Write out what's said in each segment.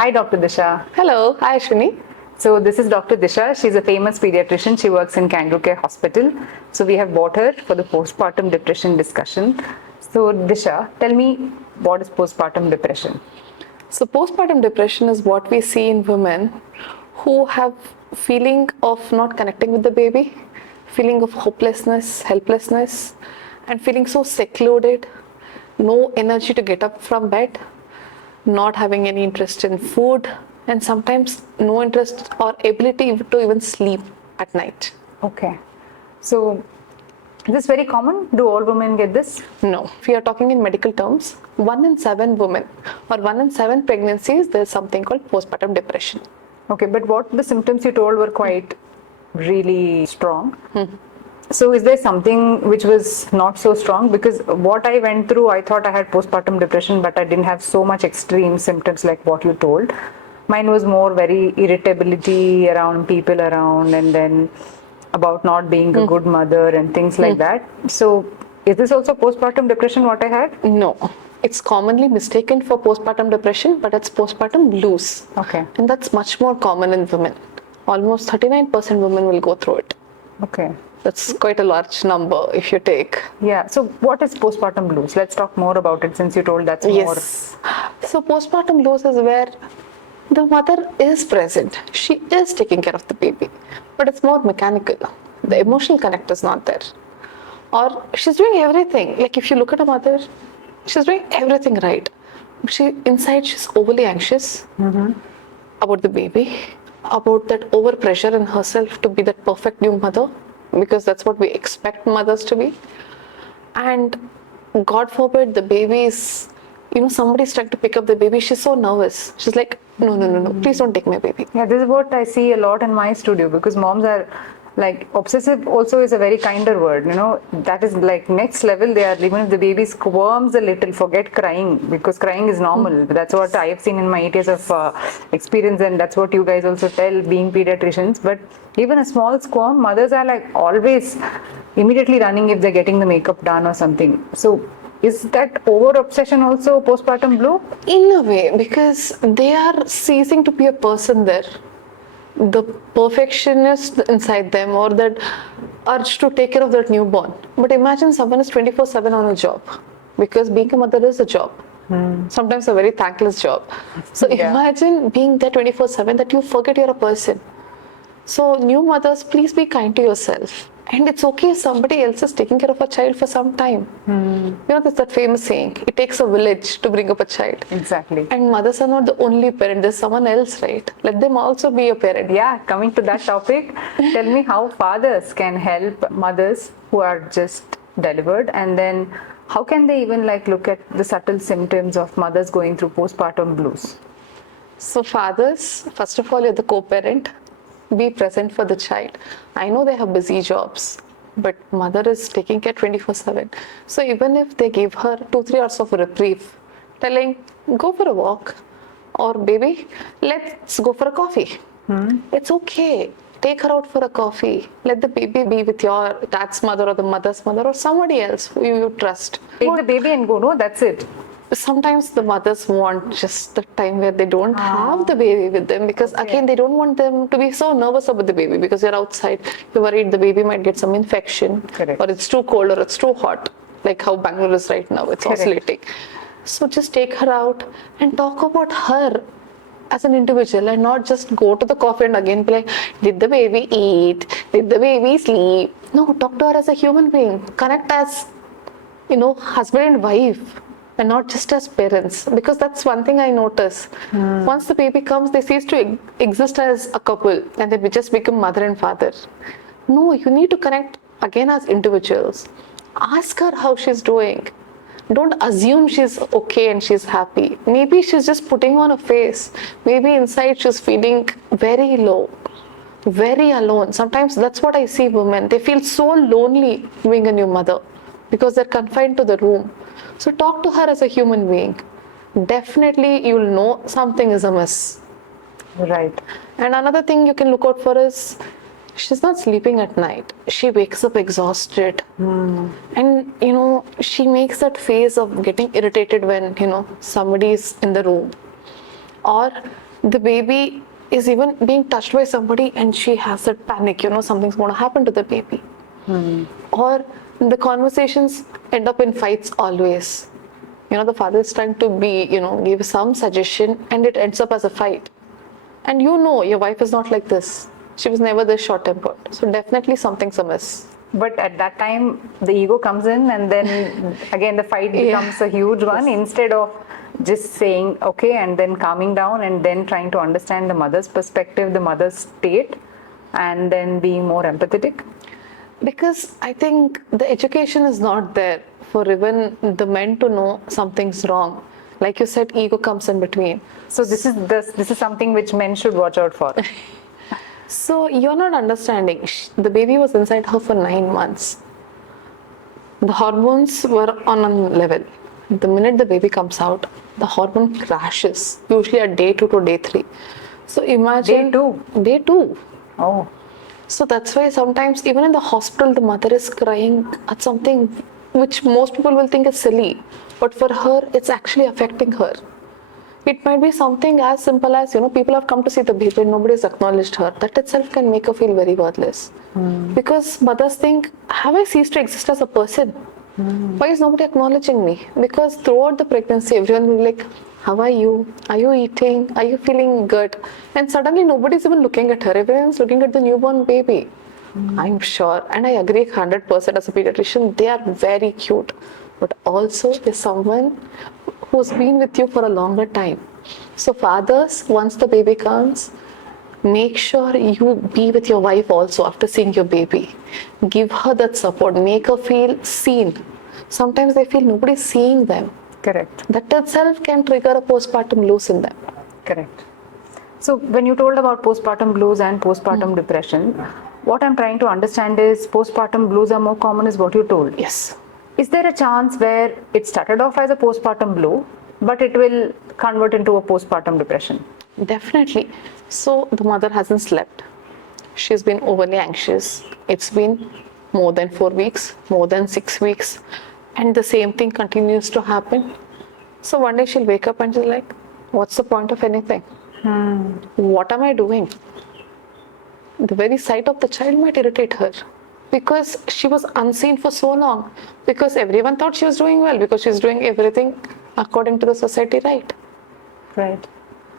Hi, Dr. Disha. Hello, hi Ashwini. So this is Dr. Disha. She's a famous pediatrician. She works in Kangaroo Care Hospital. So we have brought her for the postpartum depression discussion. So Disha, tell me, what is postpartum depression? So postpartum depression is what we see in women who have feeling of not connecting with the baby, feeling of hopelessness, helplessness, and feeling so secluded, no energy to get up from bed, not having any interest in food, and sometimes no interest or ability to even sleep at night. Okay. So is this very common? Do all women get this? No, if we are talking in medical terms, 1 in 7 women or 1 in 7 pregnancies, there's something called postpartum depression. Okay, but what the symptoms you told were quite really strong. So is there something which was not so strong? Because what I went through, I thought I had postpartum depression, but I didn't have so much extreme symptoms like what you told. Mine was more very irritability around people around, and then about not being a good mother and things like that. So is this also postpartum depression what I had? No, it's commonly mistaken for postpartum depression, but it's postpartum blues. Okay. And that's much more common in women. Almost 39% women will go through it. Okay. That's quite a large number if you take. Yeah. So what is postpartum blues? Let's talk more about it since you told that's more. Yes. So postpartum blues is where the mother is present. She is taking care of the baby, but it's more mechanical. The emotional connect is not there. Or she's doing everything. Like if you look at a mother, she's doing everything right. But inside she's overly anxious about the baby, about that over pressure in herself to be that perfect new mother, because that's what we expect mothers to be. And God forbid the baby is, somebody's trying to pick up the baby. She's so nervous. She's like, no, please don't take my baby. Yeah, this is what I see a lot in my studio, because moms are like obsessive. Also is a very kinder word, that is like next level. They are, even if the baby squirms a little, forget crying, because crying is normal. That's what I have seen in my 8 years of experience, and that's what you guys also tell being pediatricians. But even a small squirm, mothers are like always immediately running if they're getting the makeup done or something. So is that over obsession also postpartum blue? In a way, because they are ceasing to be a person there. The perfectionist inside them, or that urge to take care of that newborn. But imagine someone is 24/7 on a job, because being a mother is a job. Sometimes a very thankless job. So imagine being there 24/7 that you forget you're a person. So new mothers, please be kind to yourself. And it's okay if somebody else is taking care of a child for some time. There's that famous saying, it takes a village to bring up a child. Exactly. And mothers are not the only parent, there's someone else, right? Let them also be a parent. Yeah, coming to that topic, tell me how fathers can help mothers who are just delivered, and then how can they even look at the subtle symptoms of mothers going through postpartum blues? So fathers, first of all, you're the co-parent. Be present for the child. I know they have busy jobs, but mother is taking care 24/7. So even if they give her 2-3 hours of reprieve, telling, go for a walk, or baby, let's go for a coffee. It's okay. Take her out for a coffee. Let the baby be with your dad's mother or the mother's mother or somebody else who you trust. Take the baby and go, no, that's it. Sometimes the mothers want just the time where they don't have the baby with them, because again they don't want them to be so nervous about the baby, because you're outside, you're worried the baby might get some infection. Correct. Or it's too cold or it's too hot, like how Bangalore is right now. It's Correct. oscillating. So just take her out and talk about her as an individual, and not just go to the coffee and again be like, did the baby eat? Did the baby sleep? No, talk to her as a human being. Connect as, husband and wife, and not just as parents, because that's one thing I notice. Once the baby comes, they cease to exist as a couple, and then we just become mother and father. No, you need to connect again as individuals. Ask her how she's doing. Don't assume she's okay and she's happy. Maybe she's just putting on a face. Maybe inside she's feeling very low, very alone. Sometimes that's what I see women. They feel so lonely being a new mother, because they're confined to the room. So talk to her as a human being. Definitely you'll know something is amiss. Right. And another thing you can look out for is, she's not sleeping at night. She wakes up exhausted. And, she makes that face of getting irritated when, somebody is in the room. Or the baby is even being touched by somebody and she has that panic, something's going to happen to the baby. Or the conversations end up in fights always. The father is trying to give some suggestion and it ends up as a fight. And your wife is not like this. She was never this short-tempered. So definitely something's amiss. But at that time, the ego comes in, and then again the fight becomes a huge one. Instead of just saying okay and then calming down and then trying to understand the mother's perspective, the mother's state, and then being more empathetic. Because I think the education is not there for even the men to know something's wrong. Like you said, ego comes in between. So this is something which men should watch out for. So you're not understanding. The baby was inside her for 9 months. The hormones were on a level. The minute the baby comes out, the hormone crashes, usually at day 2 to day 3. So imagine... Day 2? Day 2. Oh. So that's why sometimes even in the hospital, the mother is crying at something which most people will think is silly. But for her, it's actually affecting her. It might be something as simple as, people have come to see the baby and nobody has acknowledged her. That itself can make her feel very worthless. Because mothers think, have I ceased to exist as a person? Why is nobody acknowledging me? Because throughout the pregnancy, everyone will be like, how are you? Are you eating? Are you feeling good? And suddenly nobody's even looking at her. Everyone's looking at the newborn baby. I'm sure, and I agree 100% as a pediatrician, they are very cute. But also is someone who's been with you for a longer time. So fathers, once the baby comes, make sure you be with your wife also after seeing your baby. Give her that support, make her feel seen. Sometimes they feel nobody's seeing them. Correct. That itself can trigger a postpartum blues in them. Correct. So when you told about postpartum blues and postpartum depression, what I'm trying to understand is postpartum blues are more common is what you told. Yes. Is there a chance where it started off as a postpartum blue, but it will convert into a postpartum depression? Definitely. So the mother hasn't slept. She's been overly anxious. It's been more than 4 weeks, more than 6 weeks, and the same thing continues to happen. So one day she'll wake up and she's like, what's the point of anything? What am I doing? The very sight of the child might irritate her because she was unseen for so long, because everyone thought she was doing well, because she's doing everything according to the society, right? Right.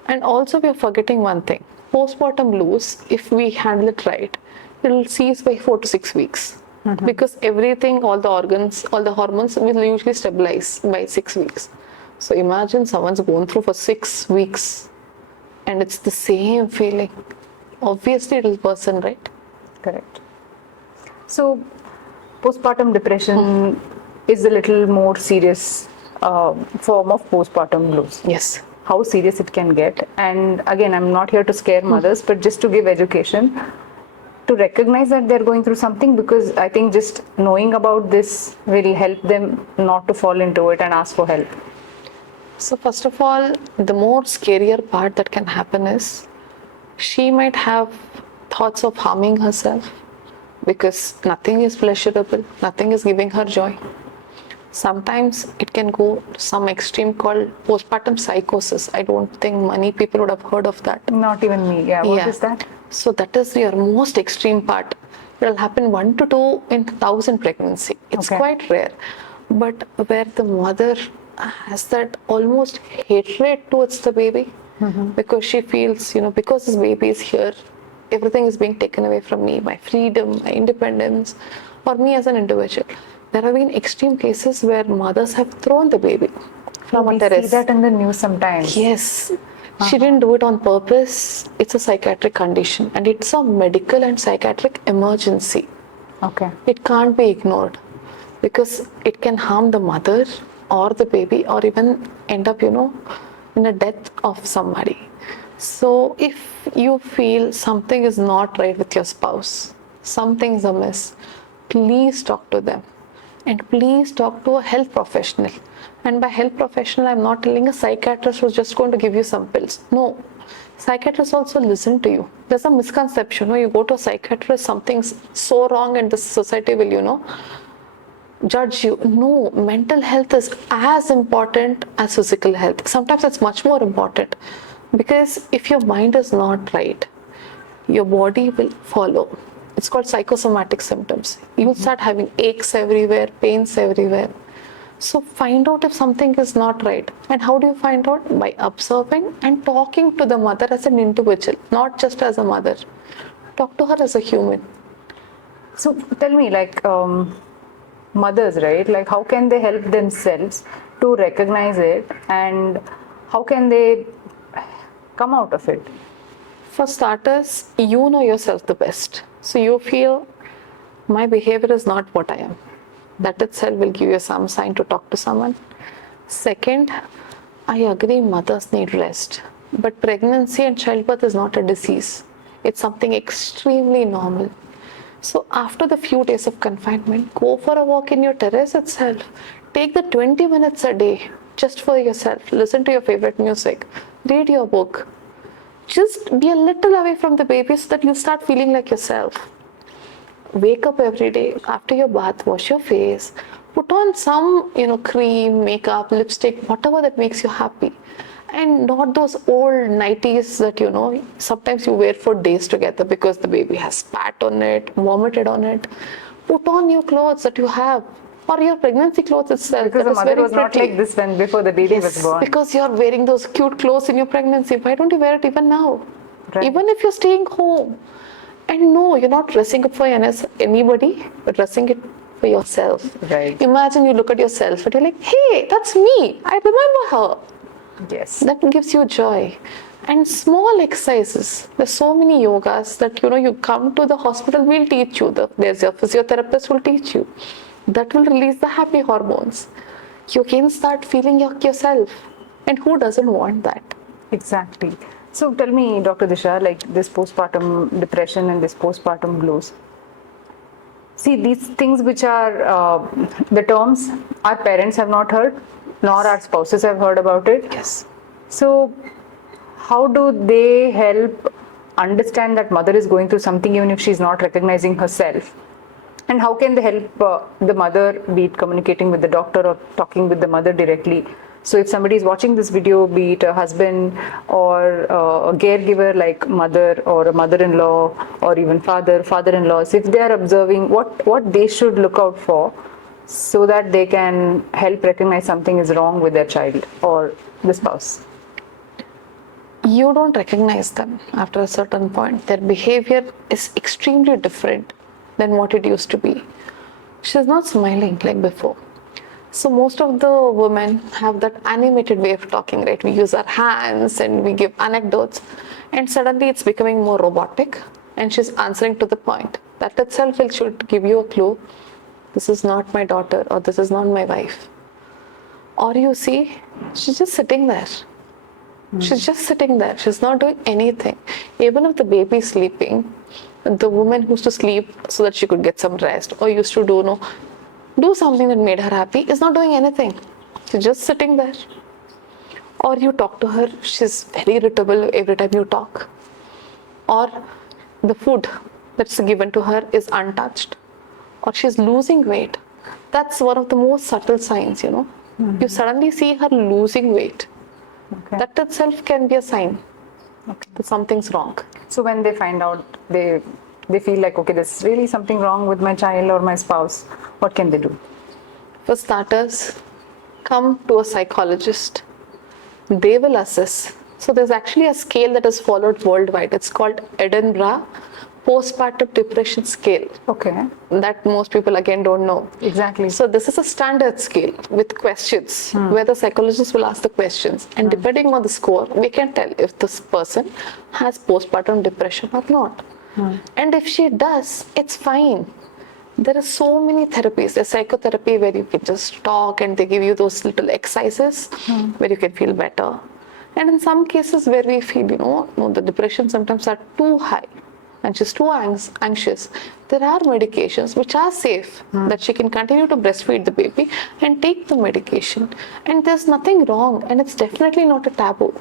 And also we are forgetting one thing. Postpartum blues, if we handle it right, it will cease by 4 to 6 weeks. Because everything, all the organs, all the hormones will usually stabilize by 6 weeks. So imagine someone's going through for 6 weeks and it's the same feeling. Obviously it will worsen, right? Correct. So postpartum depression is a little more serious form of postpartum blues. Yes. How serious it can get. And again, I'm not here to scare mothers, but just to give education, to recognize that they're going through something, because I think just knowing about this will help them not to fall into it and ask for help. So first of all, the more scarier part that can happen is she might have thoughts of harming herself because nothing is pleasurable, nothing is giving her joy. Sometimes it can go to some extreme called postpartum psychosis. I don't think many people would have heard of that. Not even me. Yeah. What is that? So that is your most extreme part. It will happen 1 to 2 in 1,000 pregnancy. It's quite rare. But where the mother has that almost hatred towards the baby, because she feels, because this baby is here, everything is being taken away from me, my freedom, my independence, or me as an individual. There have been extreme cases where mothers have thrown the baby from a terrace. We see that in the news sometimes. Yes. She didn't do it on purpose. It's a psychiatric condition and it's a medical and psychiatric emergency. Okay. It can't be ignored because it can harm the mother or the baby or even end up, in a death of somebody. So if you feel something is not right with your spouse, something's amiss, please talk to them. And please talk to a health professional. And by health professional, I'm not telling a psychiatrist who's just going to give you some pills. No, psychiatrists also listen to you. There's a misconception, you go to a psychiatrist, something's so wrong and the society will, judge you. No, mental health is as important as physical health. Sometimes it's much more important Because if your mind is not right, your body will follow. It's called psychosomatic symptoms. You'll start having aches everywhere, pains everywhere. So find out if something is not right. And how do you find out? By observing and talking to the mother as an individual, not just as a mother. Talk to her as a human. So tell me, like, mothers, right? Like, how can they help themselves to recognize it, and how can they come out of it? For starters, you know yourself the best. So you feel my behavior is not what I am. That itself will give you some sign to talk to someone. Second, I agree mothers need rest. But pregnancy and childbirth is not a disease. It's something extremely normal. So after the few days of confinement, go for a walk in your terrace itself. Take the 20 minutes a day just for yourself. Listen to your favorite music. Read your book. Just be a little away from the baby so that you start feeling like yourself. Wake up every day after your bath, wash your face, put on some, cream, makeup, lipstick, whatever that makes you happy. And not those old nighties that, sometimes you wear for days together because the baby has spat on it, vomited on it. Put on new clothes that you have, or your pregnancy clothes itself. Because the mother was not like this when before the baby was born. Because you're wearing those cute clothes in your pregnancy. Why don't you wear it even now? Right. Even if you're staying home. And no, you're not dressing up for anybody, but dressing it for yourself. Right. Imagine you look at yourself and you're like, hey, that's me. I remember her. Yes. That gives you joy. And small exercises. There's so many yogas that, you come to the hospital, we'll teach you. There's your physiotherapist will teach you. That will release the happy hormones. You can start feeling yourself. And who doesn't want that? Exactly. So tell me, Dr. Disha, like this postpartum depression and this postpartum blues. See, these things which are the terms our parents have not heard, nor our spouses have heard about it. Yes. So how do they help understand that mother is going through something even if she's not recognizing herself? And how can they help the mother, be it communicating with the doctor or talking with the mother directly? So if somebody is watching this video, be it a husband or a caregiver like mother or a mother-in-law or even father-in-laws, if they are observing what they should look out for so that they can help recognize something is wrong with their child or the spouse. You don't recognize them after a certain point. Their behavior is extremely different than what it used to be. She's not smiling like before. So most of the women have that animated way of talking, right? We use our hands and we give anecdotes, and suddenly it's becoming more robotic and she's answering to the point. That itself should give you a clue. This is not my daughter, or this is not my wife. Or you see, she's just sitting there. She's just sitting there. She's not doing anything. Even if the baby is sleeping, the woman who used to sleep so that she could get some rest or used to do something that made her happy is not doing anything. She's just sitting there. Or you talk to her, she's very irritable every time you talk. Or the food that's given to her is untouched. Or she's losing weight. That's one of the most subtle signs, You suddenly see her losing weight. Okay. That itself can be a sign that something's wrong. So when they find out, they feel like, okay, there's really something wrong with my child or my spouse, what can they do? For starters, come to a psychologist. They will assess. So there's actually a scale that is followed worldwide. It's called Edinburgh Postpartum Depression Scale. Okay. That most people again don't know. Exactly. So this is a standard scale with questions where the psychologist will ask the questions, and depending on the score, we can tell if this person has postpartum depression or not. And if she does, it's fine. There are so many therapies. There's psychotherapy where you can just talk and they give you those little exercises where you can feel better. And in some cases where we feel, the depression symptoms are too high and she's too anxious, there are medications which are safe that she can continue to breastfeed the baby and take the medication. And there's nothing wrong, and it's definitely not a taboo.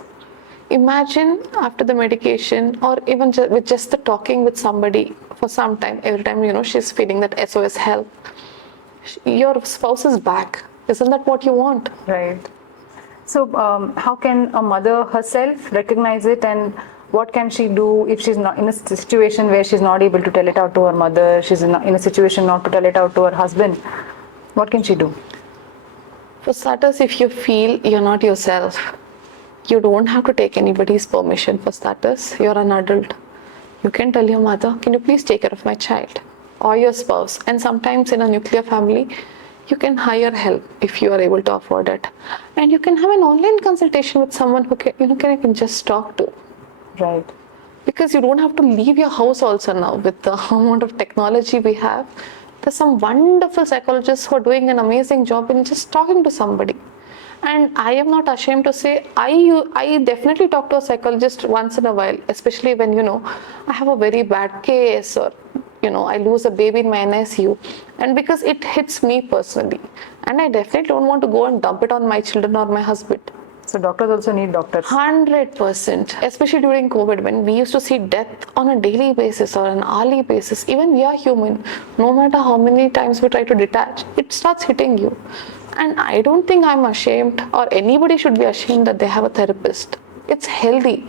Imagine after the medication or even with just the talking with somebody for some time, every time, she's feeling that SOS help, your spouse is back. Isn't that what you want? Right. So, how can a mother herself recognize it, and what can she do if she's not in a situation where she's not able to tell it out to her mother, she's in a situation not to tell it out to her husband? What can she do? For starters, if you feel you're not yourself, you don't have to take anybody's permission. For starters, you're an adult. You can tell your mother, can you please take care of my child? Or your spouse. And sometimes in a nuclear family, you can hire help if you are able to afford it. And you can have an online consultation with someone who you can just talk to. Right. Because you don't have to leave your house also now. With the amount of technology we have, there's some wonderful psychologists who are doing an amazing job in just talking to somebody. And I am not ashamed to say, I definitely talk to a psychologist once in a while, especially when, I have a very bad case, or, I lose a baby in my NICU, and because it hits me personally. And I definitely don't want to go and dump it on my children or my husband. So doctors also need doctors. 100%, especially during COVID, when we used to see death on a daily basis or an hourly basis. Even we are human. No matter how many times we try to detach, it starts hitting you. And I don't think I'm ashamed, or anybody should be ashamed that they have a therapist. It's healthy.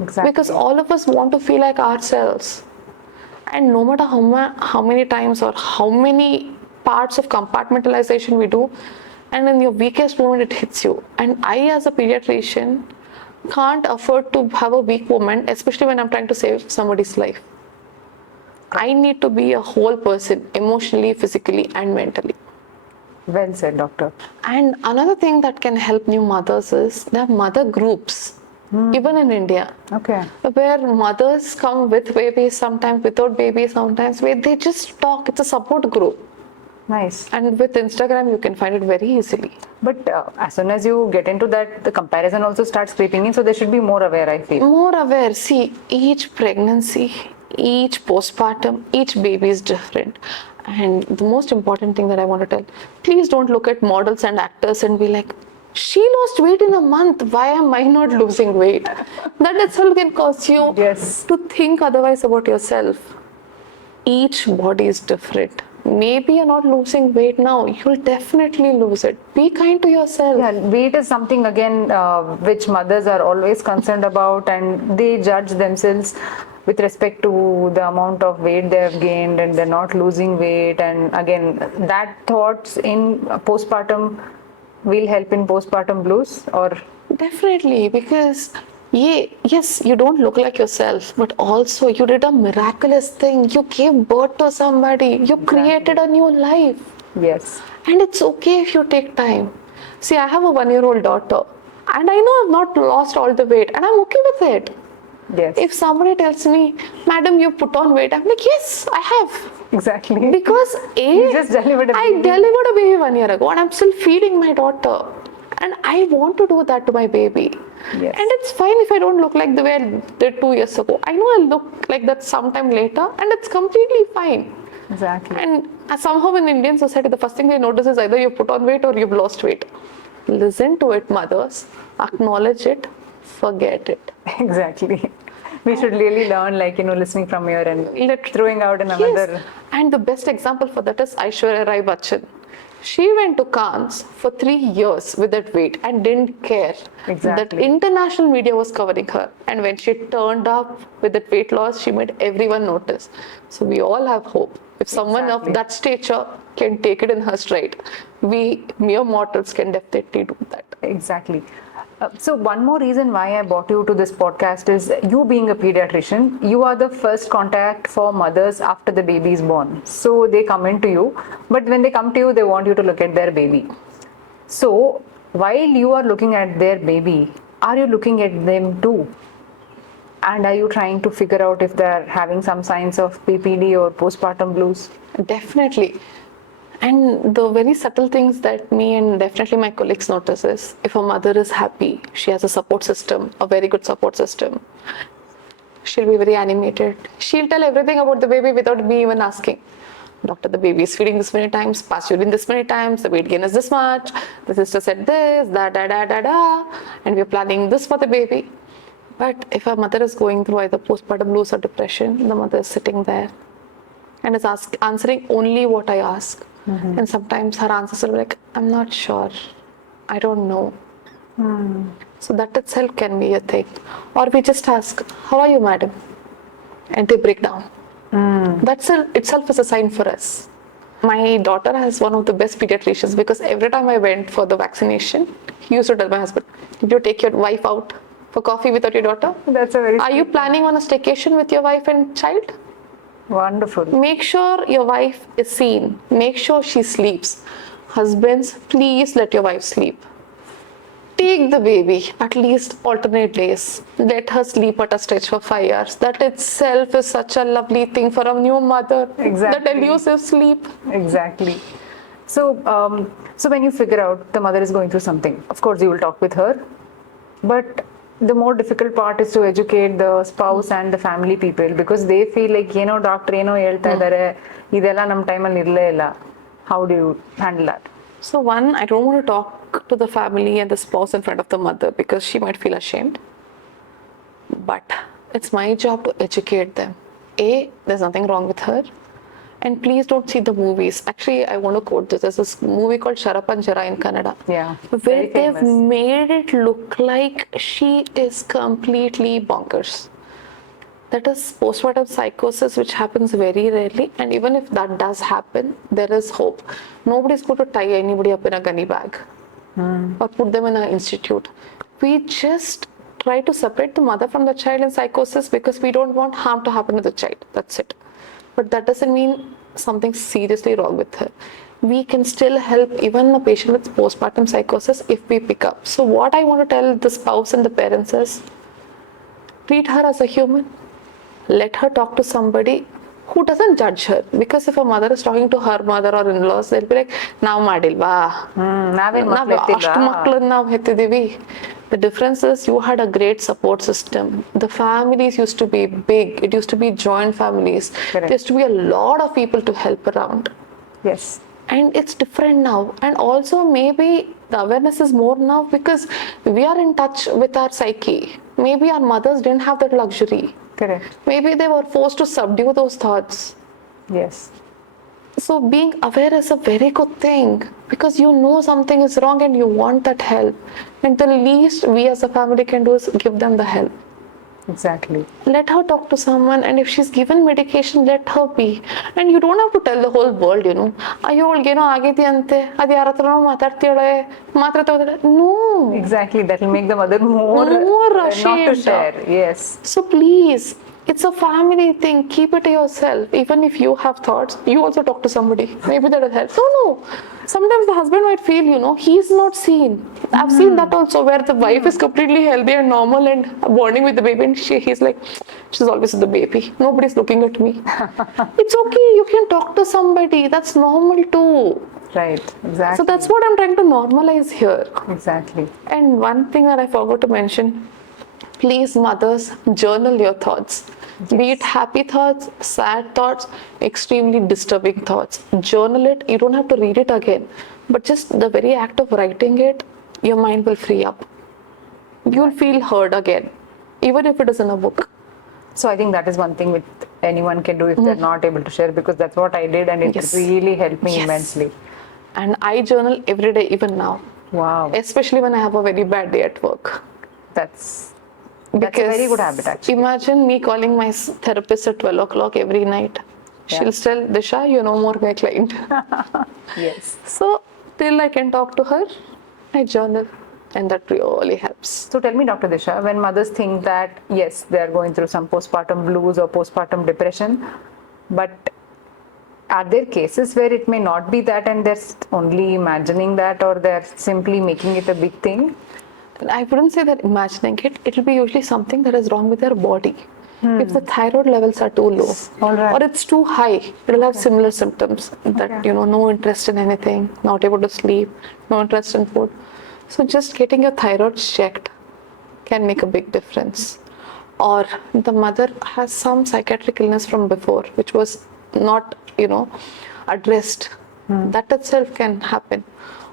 Exactly. Because all of us want to feel like ourselves. And no matter how many times or how many parts of compartmentalization we do, and in your weakest moment it hits you. And I, as a pediatrician, can't afford to have a weak moment, especially when I'm trying to save somebody's life. I need to be a whole person, emotionally, physically, and mentally. Well said, doctor. And another thing that can help new mothers is there are mother groups, even in India. Okay. Where mothers come with babies, sometimes without babies, sometimes where they just talk. It's a support group. Nice. And with Instagram, you can find it very easily. But as soon as you get into that, the comparison also starts creeping in. So they should be more aware, I feel. More aware. See, each pregnancy, each postpartum, each baby is different. And the most important thing that I want to tell, please don't look at models and actors and be like, she lost weight in a month, why am I not losing weight? That itself can cause you to think otherwise about yourself. Each body is different. Maybe you're not losing weight now, you'll definitely lose it. Be kind to yourself. Yeah, weight is something again which mothers are always concerned about, and they judge themselves with respect to the amount of weight they have gained, and they're not losing weight. And again, that thoughts in postpartum will help in postpartum blues, or definitely, because yes, you don't look like yourself, but also you did a miraculous thing. You gave birth to somebody. You created a new life. Yes. And it's okay if you take time. See, I have a 1-year-old daughter, and I know I've not lost all the weight, and I'm okay with it. Yes. If somebody tells me, madam, you put on weight, I'm like, yes, I have. Exactly. Because you just delivered a I baby. delivered a baby 1 year ago, and I'm still feeding my daughter. And I want to do that to my baby. Yes. And it's fine if I don't look like the way I did 2 years ago. I know I'll look like that sometime later, and it's completely fine. Exactly. And somehow in Indian society, the first thing they notice is either you put on weight or you've lost weight. Listen to it, mothers. Acknowledge it. Forget it. Exactly. We should really learn, listening from here and throwing out in another. Yes. And the best example for that is Aishwarya Rai Bachchan. She went to Cannes for 3 years with that weight and didn't care. Exactly. That international media was covering her. And when she turned up with that weight loss, she made everyone notice. So we all have hope. If someone of that stature can take it in her stride, we mere mortals can definitely do that. Exactly. So one more reason why I brought you to this podcast is you being a pediatrician, you are the first contact for mothers after the baby is born. So they come into you, but when they come to you, they want you to look at their baby. So while you are looking at their baby, are you looking at them too? And are you trying to figure out if they're having some signs of PPD or postpartum blues? Definitely. And the very subtle things that me and definitely my colleagues notice is if a mother is happy, she has a support system, a very good support system, she'll be very animated. She'll tell everything about the baby without me even asking. Doctor, the baby is feeding this many times, passed urine this many times, the weight gain is this much, the sister said this, and we're planning this for the baby. But if a mother is going through either postpartum blues or depression, the mother is sitting there and is answering only what I ask. And sometimes her answers are like, I'm not sure. I don't know. So that itself can be a thing. Or we just ask, how are you, madam? And they break down. Itself is a sign for us. My daughter has one of the best pediatricians because every time I went for the vaccination, he used to tell my husband, did you take your wife out for coffee without your daughter? That's a very Are you planning on a staycation with your wife and child? wonderful. Make sure your wife is seen. Make sure she sleeps. Husbands, please let your wife sleep. Take the baby at least alternate days. Let her sleep at a stretch for 5 hours. That itself is such a lovely thing for a new mother. Exactly. That elusive sleep. Exactly. So when you figure out the mother is going through something, of course you will talk with her, but the more difficult part is to educate the spouse and the family people because they feel like doctor ಹೇಳ್ತಾ ಇದ್ದಾರೆ ಇದೆಲ್ಲ ನಮ್ಮ ಟೈಮಲ್ಲಿ ಇರಲೇ ಇಲ್ಲ. How do you handle that? So one, I don't want to talk to the family and the spouse in front of the mother because she might feel ashamed. But it's my job to educate them. There's nothing wrong with her. And please don't see the movies. Actually, I want to quote this. There's this movie called Sharapanjara in Kannada. Yeah. Where they've made it look like she is completely bonkers. That is postpartum psychosis, which happens very rarely. And even if that does happen, there is hope. Nobody's going to tie anybody up in a gunny bag or put them in an institute. We just try to separate the mother from the child in psychosis because we don't want harm to happen to the child. That's it. But that doesn't mean something seriously wrong with her. We can still help even a patient with postpartum psychosis if we pick up. So what I want to tell the spouse and the parents is, treat her as a human. Let her talk to somebody who doesn't judge her. Because if a mother is talking to her mother or in-laws, they'll be like, "Now madilva, ashtu makkalನ್ನ ನಾವು ಹೆತ್ತಿದೀವಿ." The difference is you had a great support system. The families used to be big. It used to be joint families. Correct. There used to be a lot of people to help around. Yes. And it's different now. And also maybe the awareness is more now because we are in touch with our psyche. Maybe our mothers didn't have that luxury. Correct. Maybe they were forced to subdue those thoughts. Yes. So being aware is a very good thing because you know something is wrong and you want that help. And the least we as a family can do is give them the help. Exactly. Let her talk to someone, and if she's given medication, let her be. And you don't have to tell the whole world, ಅಯ್ಯೋ ಅವಳಿಗೇನೋ ಆಗಿದೆ ಅಂತೆ, ಅದು ಯಾರ ಹತ್ರನೋ ಮಾತಾಡ್ತಿದ್ದಾಳೆ, ಮಾತ್ರೆ ತಗೋತಾಳೆ. No. Exactly. That will make the mother more ashamed. Not to share. Yes. So please, it's a family thing. Keep it to yourself. Even if you have thoughts, you also talk to somebody. Maybe that will help. No. Sometimes the husband might feel, he's not seen. I've seen that also where the wife is completely healthy and normal and bonding with the baby and he's like, she's always with the baby. Nobody's looking at me. It's okay. You can talk to somebody. That's normal too. Right. Exactly. So that's what I'm trying to normalize here. Exactly. And one thing that I forgot to mention, please mothers, journal your thoughts. Yes. Be it happy thoughts, sad thoughts, extremely disturbing thoughts. Journal it. You don't have to read it again. But just the very act of writing it, your mind will free up. You'll feel heard again, even if it is in a book. So I think that is one thing which anyone can do if they're not able to share, because that's what I did and it really helped me immensely. And I journal every day, even now. Wow. Especially when I have a very bad day at work. That's a very good habit actually. Imagine me calling my therapist at 12 o'clock every night. She'll tell, Disha, you're no more my client. Yes. So till I can talk to her, I journal. And that really helps. So tell me, Dr. Disha, when mothers think that, yes, they are going through some postpartum blues or postpartum depression, but are there cases where it may not be that and they're only imagining that, or they're simply making it a big thing? I wouldn't say they're imagining it. It'll be usually something that is wrong with their body. If the thyroid levels are too low, or it's too high, it'll have similar symptoms that, no interest in anything, not able to sleep, no interest in food. So just getting your thyroid checked can make a big difference. Or the mother has some psychiatric illness from before, which was not, addressed. That itself can happen.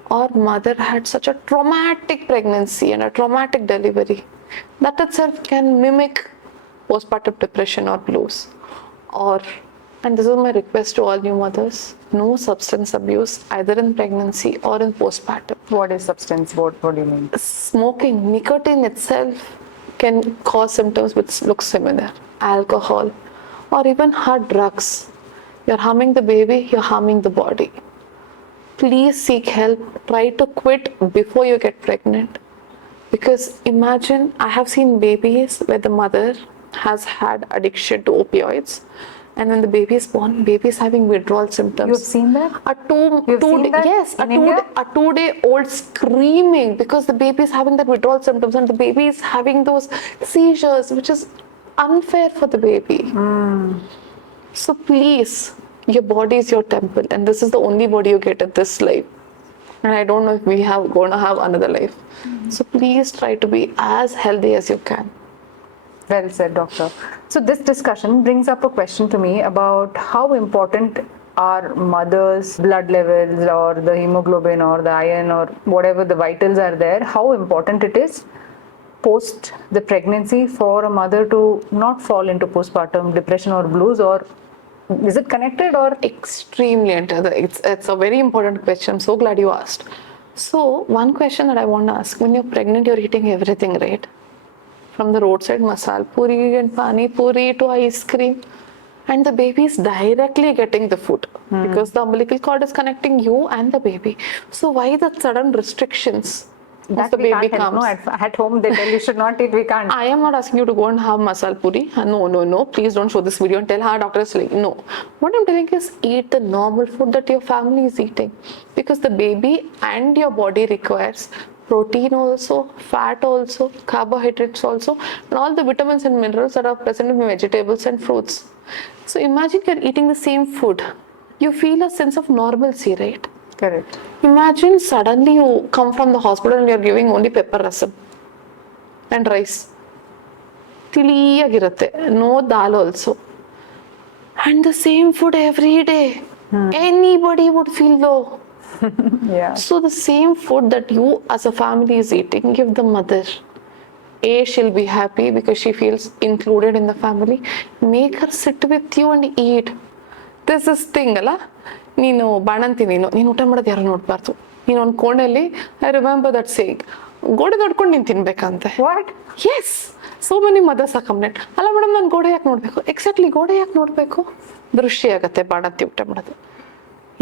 Or mother had such a traumatic pregnancy and a traumatic delivery. That itself can mimic postpartum depression or blues. Or And this is my request to all new mothers. No substance abuse, either in pregnancy or in postpartum. What is substance? What do you mean? Smoking, nicotine itself can cause symptoms which look similar. Alcohol, or even hard drugs. You're harming the baby, you're harming the body. Please seek help. Try to quit before you get pregnant. Because imagine, I have seen babies where the mother has had addiction to opioids, and when the baby is born, baby is having withdrawal symptoms. You've seen that? You've seen that yes, in India? a 2-day-old screaming because the baby is having that withdrawal symptoms, and the baby is having those seizures, which is unfair for the baby. So please, your body is your temple, and this is the only body you get at this life. And I don't know if we have going to have another life. So please try to be as healthy as you can. Well said, doctor. So this discussion brings up a question to me about how important are mother's blood levels or the hemoglobin or the iron or whatever the vitals are there, how important it is post the pregnancy for a mother to not fall into postpartum depression or blues, or is it connected or? Extremely it's a very important question. I'm so glad you asked. So one question that I want to ask: when you're pregnant, you're eating everything, right? From the roadside masal puri and pani puri to ice cream, and the baby is directly getting the food because the umbilical cord is connecting you and the baby. So why the sudden restrictions? Once the we baby can't help. comes. No, at home they tell you should not eat, we can't. I am not asking you to go and have masal puri. No. Please don't show this video and tell her doctor is like, no. What I'm telling is eat the normal food that your family is eating. Because the baby and your body requires protein also, fat also, carbohydrates also, and all the vitamins and minerals that are present in vegetables and fruits. So imagine you're eating the same food. You feel a sense of normalcy, right? Correct. Imagine suddenly you come from the hospital and you're giving only pepper rasam and rice. Tiliyagirutte, no dal also. And the same food every day. Anybody would feel low. Yeah. So the same food that you as a family is eating, give the mother. She'll be happy because she feels included in the family. Make her sit with you and eat. This is thing, ಅಲ್ಲ ನೀನು ಬಾಣಂತಿ ನೀನು ಊಟ ಮಾಡೋದು ಯಾರು ನೋಡ್ಬಾರ್ದು. ನೀನು ಒಂದು ಕೋಣೆಯಲ್ಲಿ ಐ ರಿಮೆಂಬರ್ ದಟ್ ಸೇಯಿಂಗ್ ಗೋಡೆ ನೋಡ್ಕೊಂಡು ನೀನು ತಿನ್ಬೇಕಂತೆ. What? Yes, so many mothers are complaint. ಅಲ್ಲ ಮೇಡಮ್ ನಾನು ಗೋಡೆ ಯಾಕೆ ನೋಡಬೇಕು? ಎಕ್ಸಾಕ್ಟ್ಲಿ, ಗೋಡೆ ಯಾಕೆ ನೋಡಬೇಕು? ದೃಷ್ಟಿ ಆಗತ್ತೆ ಬಾಣಂತಿ ಊಟ ಮಾಡೋದು.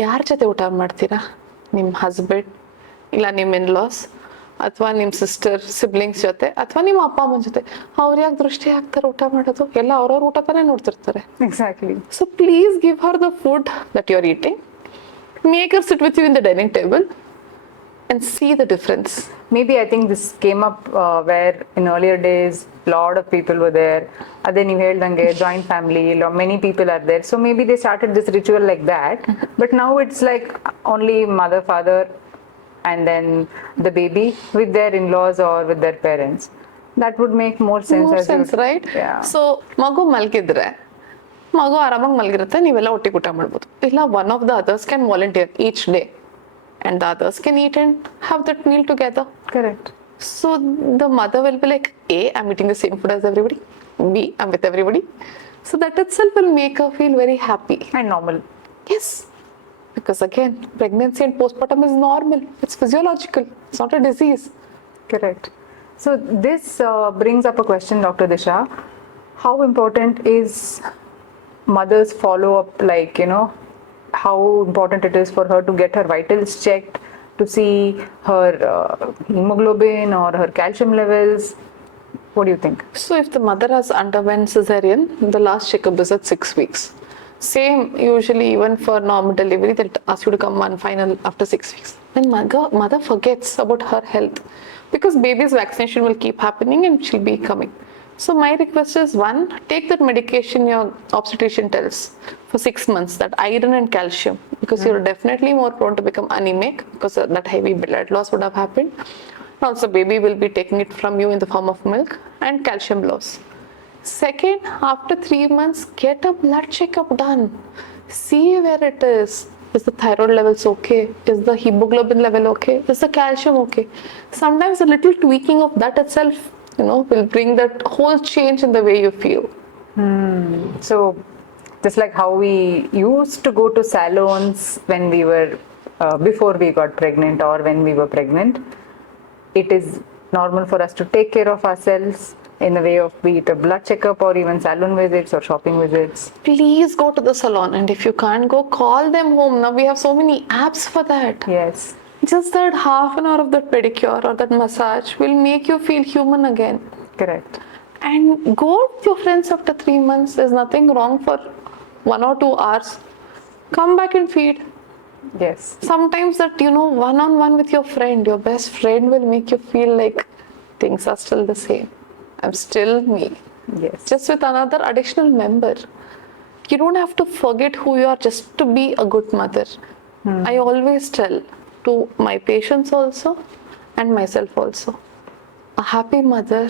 ಯಾರ ಜೊತೆ ಊಟ ಮಾಡ್ತೀರಾ? ನಿಮ್ಮ ಹಸ್ಬೆಂಡ್, ಇಲ್ಲ ನಿಮ್ಮ ಇನ್ಲಾಸ್, ಅಥವಾ ನಿಮ್ಮ ಸಿಸ್ಟರ್ ಸಿಬ್ಲಿಂಗ್ಸ್ ಜೊತೆ, ಅಥವಾ ನಿಮ್ಮ ಅಪ್ಪ ಅಮ್ಮನ ಜೊತೆ. ಅವ್ರು ಯಾಕೆ ದೃಷ್ಟಿ ಹಾಕ್ತಾರೆ ಊಟ ಮಾಡೋದು? ಎಲ್ಲ ಅವ್ರವ್ರ ಊಟ ತಾನೇ ನೋಡ್ತಿರ್ತಾರೆ. Exactly. So please give her the food that you're eating. Make her sit with you in the dining table and see the difference. Maybe I think this came up where in earlier days lot of people were there. Then you ಹೇಳ್ದಂಗೆ joint family, many people are there. So maybe they started this ritual like that. But now it's like only mother, father, and then the baby with their in-laws or with their parents. That would make more sense. More sense, right? Yeah. So ಮಗು ಮಲ್ಗಿದ್ರೆ, ಮಗು ಆರಾಮಾಗಿ ಮಲ್ಗಿರುತ್ತೆ, ನೀವೆಲ್ಲ ಒಟ್ಟಿಗೆ ಊಟ ಮಾಡ್ಬೋದು. ಇಲ್ಲ, one of the others can volunteer each day and the others can eat and have that meal together. Correct. So the mother will be like, A, I'm eating the same food as everybody. B, I'm with everybody. So that itself will make her feel very happy. And normal. Yes. Because again, pregnancy and postpartum is normal. It's physiological. It's not a disease. Correct. So this brings up a question, Dr. Disha. How important is mother's follow-up, like, how important it is for her to get her vitals checked, to see her hemoglobin or her calcium levels? What do you think? So if the mother has underwent cesarean, the last checkup is at 6 weeks. Same, usually even for normal delivery, they'll ask you to come one final after 6 weeks. Then mother forgets about her health because baby's vaccination will keep happening and she'll be coming. So my request is, one, take that medication your obstetrician tells for 6 months, that iron and calcium, because you're definitely more prone to become anemic because that heavy blood loss would have happened. Also, baby will be taking it from you in the form of milk and calcium loss. Second, after 3 months, get a blood checkup done. See where it is. Is the thyroid levels okay? Is the hemoglobin level okay? Is the calcium okay? Sometimes a little tweaking of that itself, will bring that whole change in the way you feel. So Just like how we used to go to salons when we were, before we got pregnant or when we were pregnant, it is normal for us to take care of ourselves in the way of be it a blood checkup or even salon visits or shopping visits. Please go to the salon, and if you can't go, call them home. Now we have so many apps for that. Yes, Just that half an hour of that pedicure or that massage will make you feel human again. correct. And go with your friends after 3 months. There's nothing wrong for 1 or 2 hours. Come back and feed. Yes, Sometimes that, one-on-one with your friend, your best friend will make you feel like things are still the same. I'm still me. yes. Just with another additional member. You don't have to forget who you are just to be a good mother. I always tell to my patients also and myself also, a happy mother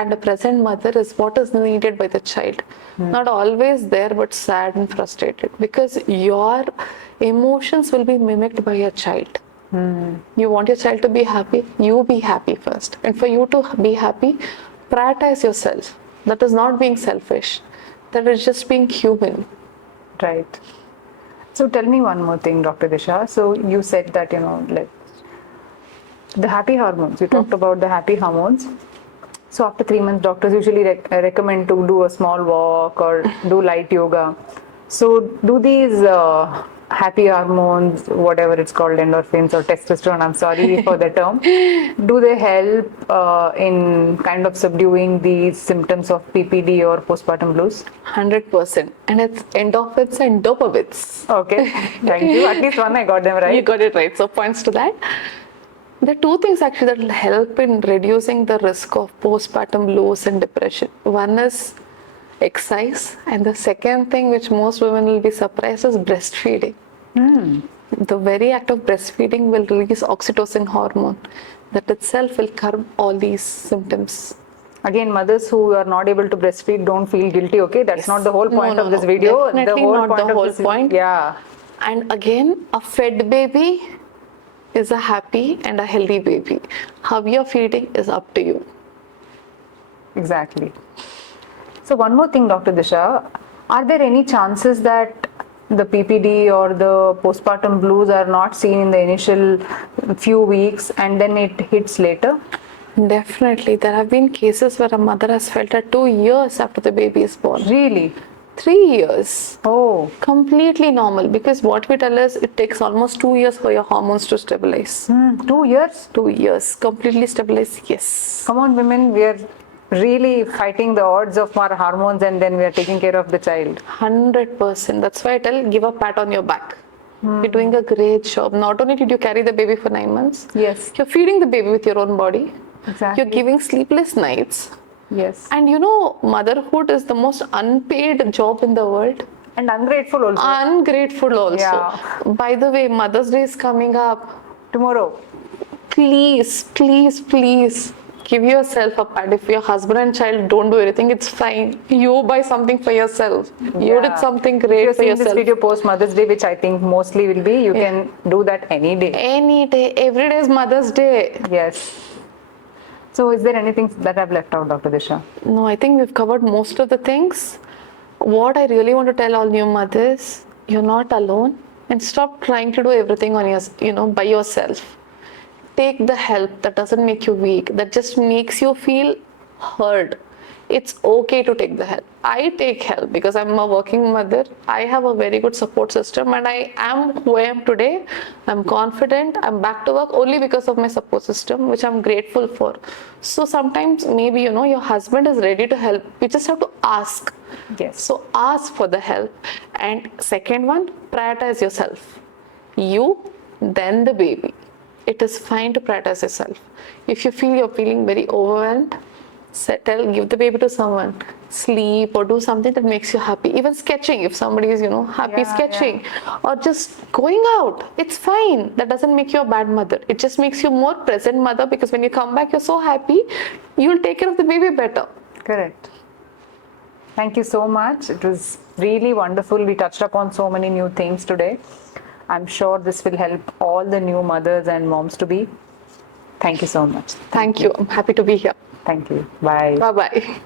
and a present mother is what is needed by the child. Not always there, but sad and frustrated, because your emotions will be mimicked by your child. You want your child to be happy, you be happy first. And for you to be happy, prioritize yourself. That is not being selfish. That is just being human. Right. So tell me one more thing, Dr. Disha. So you said that, like the happy hormones, you talked about the happy hormones. So after 3 months, doctors usually recommend to do a small walk or do light yoga. So do these happy hormones, whatever it's called, endorphins or testosterone, I'm sorry for the term, do they help in kind of subduing these symptoms of PPD or postpartum blues? 100%. And it's endorphins and dopamines. Okay, thank you. At least one I got them right. You got it right. So points to that. There are two things actually that will help in reducing the risk of postpartum blues and depression. One is exercise, and the second thing, which most women will be surprised, is breastfeeding. The very act of breastfeeding will release oxytocin hormone. That itself will curb all these symptoms. Again, mothers who are not able to breastfeed, don't feel guilty, okay? That's not the whole point of this video. Definitely not the whole point. Yeah. And again, a fed baby is a happy and a healthy baby. How you're feeding is up to you. Exactly. So one more thing, Dr. Disha, are there any chances that the PPD or the postpartum blues are not seen in the initial few weeks and then it hits later? Definitely. There have been cases where a mother has felt it 2 years after the baby is born. Really? 3 years. Oh. Completely normal, because what we tell is it takes almost 2 years for your hormones to stabilize. 2 years? 2 years. Completely stabilize, yes. Come on, women, we are really fighting the odds of our hormones and then we are taking care of the child. 100%. That's why I tell, give a pat on your back. You're doing a great job. Not only did you carry the baby for 9 months, Yes. you're feeding the baby with your own body. Exactly. You're giving sleepless nights. Yes. And motherhood is the most unpaid job in the world. And ungrateful also. Ungrateful also. Yeah. By the way, Mother's Day is coming up. Tomorrow. Please, please, please give yourself a pat. If your husband and child don't do anything, it's fine. You buy something for yourself. You did something great if for you're seeing yourself. this video post Mother's Day, which I think mostly will be, you can do that any day. Any day, every day is Mother's Day. Yes. So is there anything that I've left out, Dr. Disha? No, I think we've covered most of the things. What I really want to tell all new mothers, you're not alone, and stop trying to do everything on your, by yourself. Take the help. That doesn't make you weak. That just makes you feel heard. It's okay to take the help. I take help because I'm a working mother. I have a very good support system and I am who I am today. I'm confident. I'm back to work only because of my support system, which I'm grateful for. So sometimes maybe, your husband is ready to help. You just have to ask. Yes. So ask for the help. And second one, prioritize yourself. You, then the baby. It is fine to prioritize yourself. If you feel you're feeling very overwhelmed, give the baby to someone, sleep or do something that makes you happy. Even sketching, if somebody is, happy sketching or just going out, it's fine. That doesn't make you a bad mother. It just makes you more present mother, because when you come back, you're so happy, you'll take care of the baby better. Correct. Thank you so much. It was really wonderful. We touched upon so many new things today. I'm sure this will help all the new mothers and moms to be. Thank you so much. Thank you. I'm happy to be here. Thank you. Bye. Bye-bye.